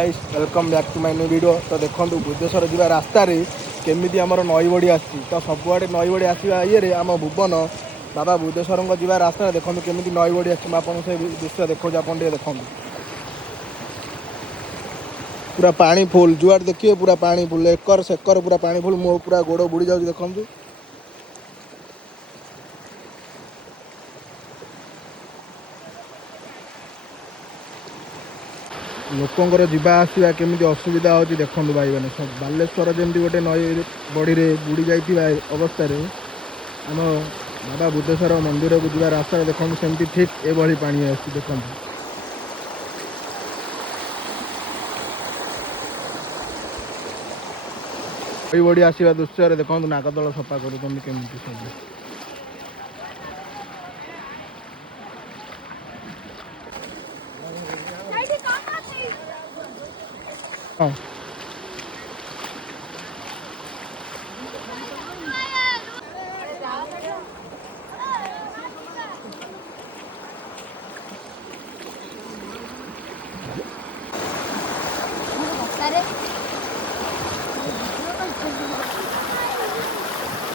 Welcome back to my new video. तो देखो बुद्धेश्वर जी रास्ता केमी आमर नई बड़ी आसी तो सबुआड़े नई बड़ी आसवा ये आम भुवन बाबा बुद्धेश्वर जी रास्ता देखो केमी नई बड़ी आसी आपको से दृश्य देखो आप देखो पूरा पानी फुल जुआड़ देखिए पूरा पानी फुल एकर सेकर पूरा पानी फुल मो पूरा गोड़ बुड़ी जाऊँ देखो लोकंर जीवा आसवा केमी असुविधा होती देखो भाई मैंने सब बालेश्वर जमी गोटे नई बड़ी बुड़ी जा अवस्था आम बाबा बुद्धेश्वर मंदिर को जी रास्ता देखो सेमती ठीक एभली पानी आसी देखो नई बड़ी आसवा दृश्य देखो नागदल सफा कर सब हाँ